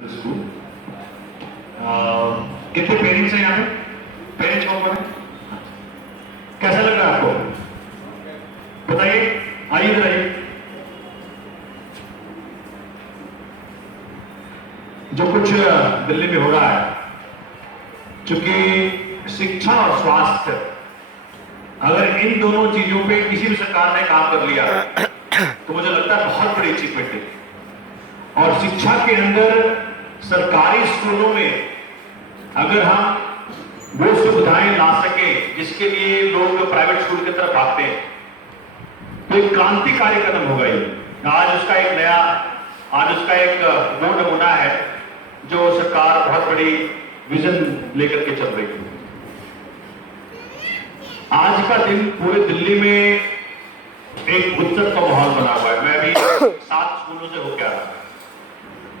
School. कितने parents हैं यहाँ पे? पेरेंट्स कौन कौन है? कैसा लग रहा है आपको? बताइए, आइए इधर आइए। जो कुछ दिल्ली में हो रहा है, क्योंकि शिक्षा और स्वास्थ्य, अगर इन दोनों चीजों पे किसी भी सरकार ने काम कर लिया तो मुझे लगता है बहुत बड़ी अचीवमेंट है। और शिक्षा के अंदर सरकारी स्कूलों में अगर हम वो सुविधाएं ला सके जिसके लिए लोग प्राइवेट स्कूल की तरफ भागते हैं, तो एक क्रांतिकारी कदम होगा ये। आज उसका एक वो नमूना है जो सरकार बहुत बड़ी विजन लेकर के चल रही है। आज का दिन पूरे दिल्ली में एक उत्सव का माहौल बना हुआ है। मैं भी 7 स्कूलों से होकर आ रहा हूं।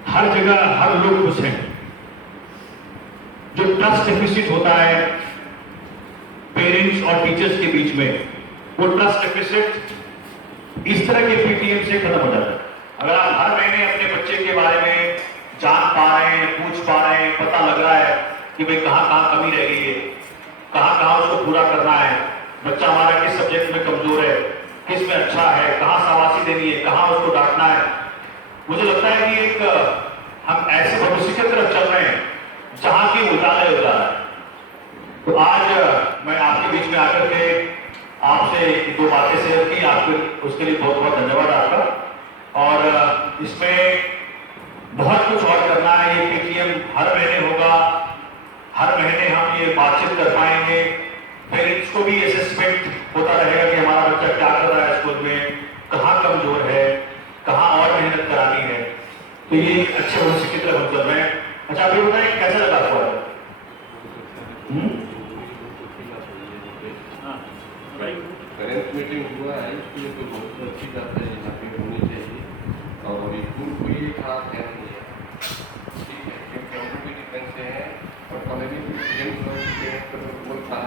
हर जगह हर लोग खुश हैं। जो ट्रस्ट डेफिसिट होता है पेरेंट्स और टीचर्स के बीच में, वो ट्रस्ट डेफिसिट इस तरह के पीटीएम से खत्म हो जाता है। अगर आप हर महीने अपने बच्चे के बारे में जान पा रहे हैं, पूछ पा रहे हैं, पता लग रहा है कि भाई कहां कमी रह गई है, कहां उसको पूरा करना है, बच्चा हमारा किस सब्जेक्ट में कमजोर है, किस में अच्छा है, कहां शाबाशी देनी है, कहां उसको डांटना है। मुझे लगता है कि एक हम ऐसे भविष्य की तरफ चल रहे हैं जहां की उजाला है। तो आज मैं आपके बीच में आकर के आपसे 2 बातें शेयर की, आपके उसके लिए बहुत बहुत धन्यवाद आपका। और इसमें बहुत कुछ और करना है। ये पीटीएम हर महीने होगा, हर महीने हम ये बातचीत कर पाएंगे। पेरेंट्स को भी असेसमेंट होता रहेगा कि हमारा बच्चा क्या कर रहा है स्कूल में, कहाँ कमजोर है, कहाँ और मेहनत करानी है। तो ये अच्छे भविष्य की तरफ हम चल रहे हैं। अच्छा, अभी बताएं कैसा लगा आपको? पेरेंट्स मीटिंग हुआ है, उसके लिए तो बहुत अच्छी बात है, यहाँ पे होनी चाहिए। और अभी कोई एक हाथ है नहीं है, ठीक है, क्योंकि हम भी डिफेंस से हैं और पहले भी प्रोटोकॉल था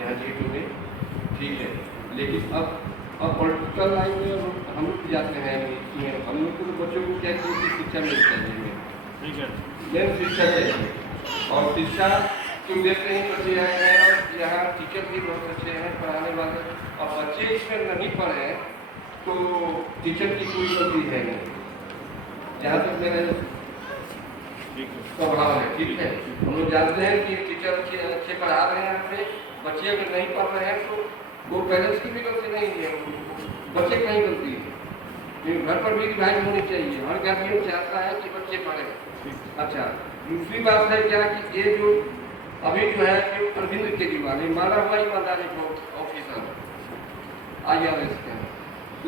यहाँ जी में, ठीक है। लेकिन अब पॉलिटिकल लाइन में हम लोग जाते हैं, हम लोग को तो बच्चों को क्या चीज़ की शिक्षा मिलनी चाहिए, ठीक है, मेन शिक्षा चाहिए। और शिक्षा क्यों देते हैं, बच्चे आए हैं और यहाँ टीचर भी बहुत अच्छे हैं पढ़ाने वाले, और बच्चे इसमें नहीं पढ़े तो टीचर की कोई गलती है नहीं, जहाँ तक मेरे स्वभाव है, ठीक है। हम लोग जानते हैं कि टीचर अच्छे पढ़ा रहे हैं, यहाँ पे बच्चे अगर नहीं पढ़ रहे हैं तो वो पेरेंट्स की भी गलती नहीं है, बच्चे की नहीं गलती है। लेकिन घर पर भी रिवाइज होनी चाहिए, हर गार्जियन चाहता है कि बच्चे पढ़े। अच्छा, दूसरी बात है क्या कि ये जो अभी जो है कि अरविंद केजरीवाल माना हुआ ईमानदारी ऑफिसर IRS के,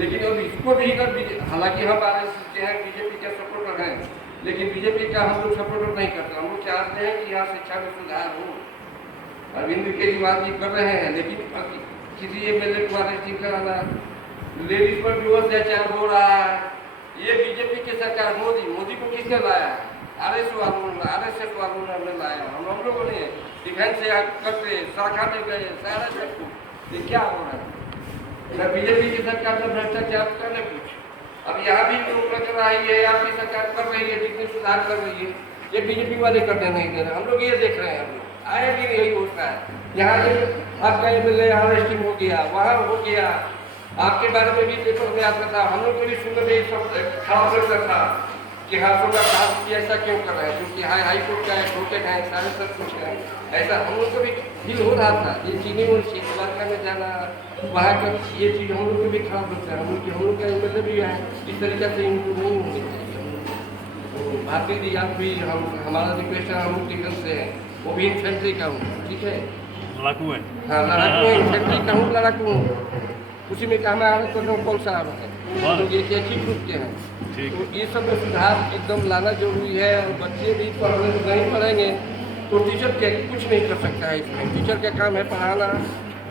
लेकिन अब इसको भी अगर, हालांकि हम RSS के हैं, बीजेपी के सपोर्टर हैं, लेकिन बीजेपी का हम लोग सपोर्टर नहीं करते। हम लोग चाहते हैं कि यहाँ शिक्षा में सुधार हो। अरविंद केजरीवाल जी कर रहे हैं, लेकिन किसी MLA को अरेस्ट कराना, लेडीज पर भी अत्याचार हो रहा है। ये बीजेपी की सरकार, मोदी को किसने लाया? RSS वालों ने लाया। हम लोगों ने डिफेंस से करते शाखा में गए, सारा सब कुछ। ये क्या हो रहा है? बीजेपी की सरकार में भ्रष्टाचार करने कुछ, अब यहाँ भी जो कर रही है, आपकी सरकार कर रही है, जितने सुधार कर रही है, ये बीजेपी वाले करने नहीं दे रहे। हम लोग ये देख रहे हैं, हम लोग आए भी यही होता है। यहाँ आपका MLA अरेस्टिंग हो गया, वहाँ हो गया, आपके बारे में भी पेपर में आता था, हम लोग को भी सुनने में सब खराब लगता था कि हाँ सोना खास ऐसा क्यों कर रहे हैं, क्योंकि हाई कोर्ट का एडवोकेट है, सारे सब कुछ है। ऐसा हम लोग को भी फील हो रहा था। ये चीनी मुंशी इलाका में जाना, वहाँ का ये चीज़ हम लोग को भी खराब लगता है। हम लोग का MLA भी है, इस तरीके से इनको नहीं होनी चाहिए। भारतीय जी आप भी, हमारा रिक्वेस्ट है, हम लोग टिकट से हैं, वो भी इन्फेंट्री का हूँ, ठीक है, लड़ाकू है, हाँ लड़ाकू है, इन्फेंट्री का हूँ, लड़ाकू हूँ। उसी में कहना है तो कौन सा है, तो ये चीज ग्रुप के हैं। तो ये सब में सुधार एकदम लाना जरूरी है। और बच्चे भी नहीं पढ़ेंगे तो टीचर क्या कुछ नहीं कर सकता है इसमें। टीचर का काम है पढ़ाना,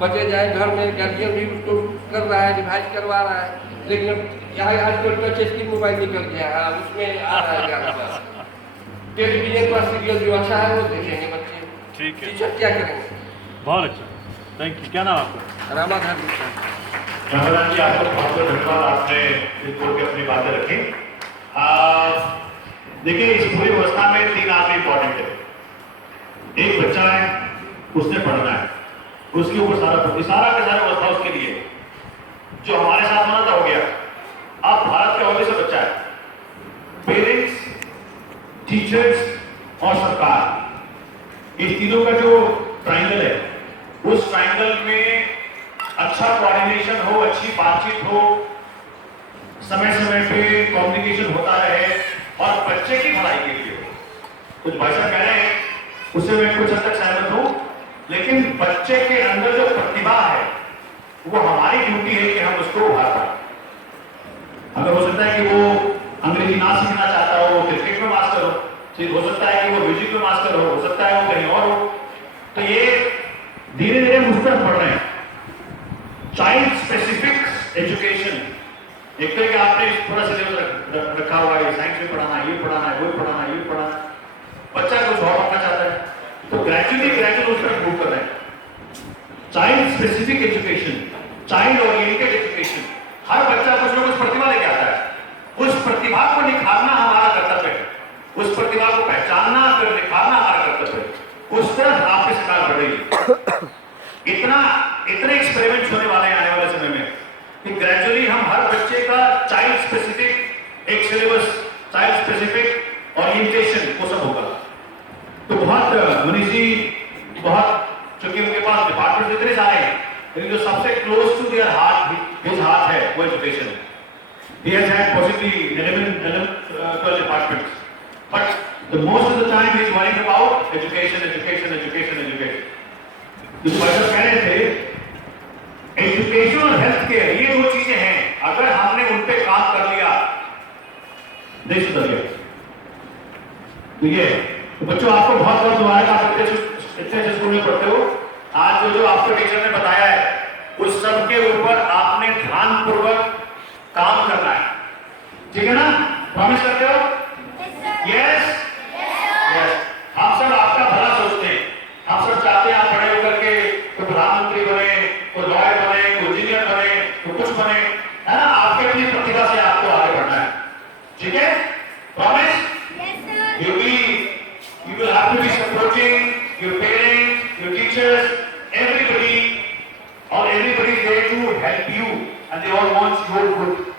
बच्चे जाए घर में, गार्जियन भी उसको कर रहा है, रिवाइज करवा रहा है। लेकिन यहाँ आजकल टच स्क्रीन मोबाइल निकल गया है, उसमें आ रहा है गाना, टेलीविजन पर सीरियल जो अच्छा है वो देखेंगे बच्चे, ठीक है, टीचर क्या करेंगे। बहुत अच्छा, थैंक यू। क्या नाम आपका? रामाधर रामाधर जी, आपको बहुत बहुत धन्यवाद, आपने रिपोर्ट की अपनी बातें रखी। देखिए, इस पूरी व्यवस्था में 3 आदमी इंपॉर्टेंट है। एक बच्चा है, उसने पढ़ना है, उसके ऊपर सारा का सारा व्यवस्था उसके लिए। जो हमारे साथ होना था हो गया। अब भारत के और से बच्चा है, पेरेंट्स, टीचर्स और सरकार, इस तीनों का जो ट्रायंगल है, उस ट्रायंगल में अच्छा कोऑर्डिनेशन हो, अच्छी बातचीत हो, समय समय पे कम्युनिकेशन होता रहे और बच्चे की भलाई के लिए हो। कुछ भाई साहब कह रहे हैं, उससे मैं कुछ हद तक सहमत हूं, लेकिन बच्चे के अंदर जो प्रतिभा है, वो हमारी ड्यूटी है कि हम उसको उभार पाए। अगर हो सकता है कि वो अंग्रेजी ना सीखना चाहता हो, वो क्रिकेट में मास्टर हो, हो सकता है कि वो म्यूजिक में मास्टर हो सकता है वो कहीं और हो, तो ये धीरे धीरे मुझ पर पड़ रहे हैं। चाइल्ड स्पेसिफिक एजुकेशन, एक तरह का आपने पूरा सिलेबस रखा हुआ है, साइंस में पढ़ाना है, ये पढ़ाना है, वो पढ़ाना है, ये पढ़ाना है, बच्चा कुछ और पढ़ना चाहता है, तो ग्रेजुअली उस पर मूव कर रहे हैं। Child specific education, child oriented education, हर बच्चा कुछ ना कुछ प्रतिभा लेके आता है, उस प्रतिभा को निखारना हमारा कर्तव्य है, उस प्रतिभा को पहचानना फिर निखारना हमारा कर्तव्य है। उस तरफ आपकी सरकार बढ़ रही है। इतने एक्सपेरिमेंट्स होने वाले हैं आने वाले समय में कि ग्रेजुअली हम हर बच्चे का चाइल्ड स्पेसिफिक एक सिलेबस, चाइल्ड स्पेसिफिक ओरिएंटेशन वो सब होगा। तो बहुत मनीष जी, बहुत, क्योंकि उनके पास डिपार्टमेंट इतने सारे हैं, लेकिन जो सबसे close to their heart, his heart है, वो एजुकेशन है। He has had possibly 12 departments, but the most of the time he is worrying about education, education, education, education. जो भाई साहब कह रहे थे, एजुकेशन और हेल्थ केयर, ये दो चीजें हैं, अगर हमने उन पे काम कर लिया, देश सुधर गया। तो ये तो बच्चों, आपको बहुत बहुत दुआ है, आप इतने स्कूल में पढ़ते हो, आज जो आपको टीचर ने बताया है, उस सब के ऊपर आपने ध्यानपूर्वक काम करना है, ठीक है ना? प्रॉमिस करते हो? Yes yes. हम सब आपका भला सोचते हैं, हम सब चाहते हैं आप बड़े होकर के कोई प्रधानमंत्री बने, कोई लॉयर बने, कोई इंजीनियर बने, कोई कुछ बने, है ना? आपके अपनी प्रतिभा से आपको आगे बढ़ना है, ठीक है? Promise? You will have to be supporting your parents, your teachers, everybody, or everybody is there to help you, and they all want your good.